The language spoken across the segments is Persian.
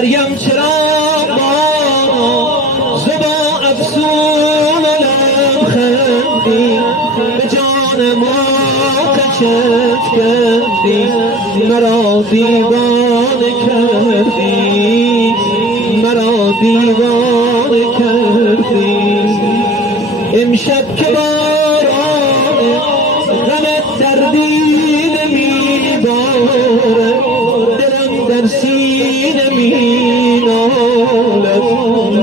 مریم چرا ما زبا افسون لبخندی به جان ما کشف کردی مرا دیوانه کردی مرا دیوانه کردی امشب که باران غمت در دیده میباره دلم در سینه مینالد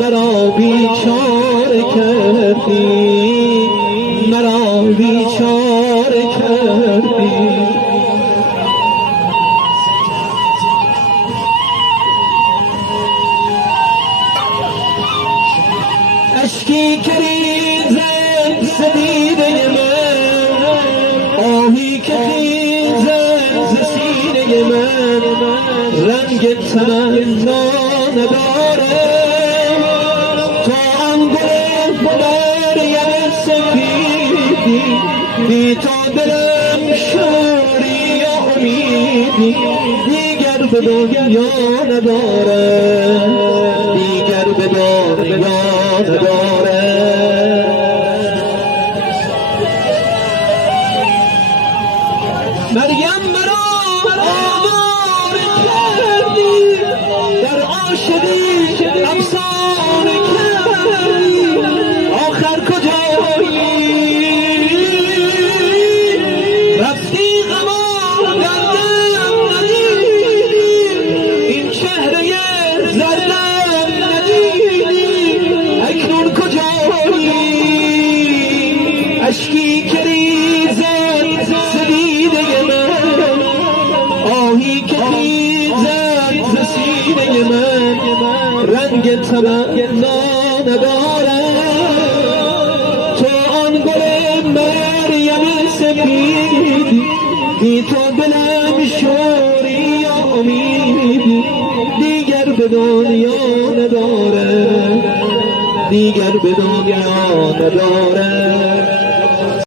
مرا بیچاره کردی مرا بیچاره کردی اشکی که ریزد ز دیده من آهی که خیزد ز سینه من رنگ تمنا نداره تا آن گل مریم سفیدی بی تو دلم شوری و امیدی دیگر به دنیا نداره دیگر به دنیا نداره مریم مرا آواره کردی در عاشقی افسانه کردی آخر کجایی رفتی غمان در دم ندیدی این چهره زردم ندیدی اکنون کجایی اشکی که ریزد ز دیده من آهی که خیزد ز سینه من رنگ تمنا نداره تو آن گل مریم سپیدی بی تو دلم شوری و امیدی دیگر به دنیا نداره دیگر به دنیا نداره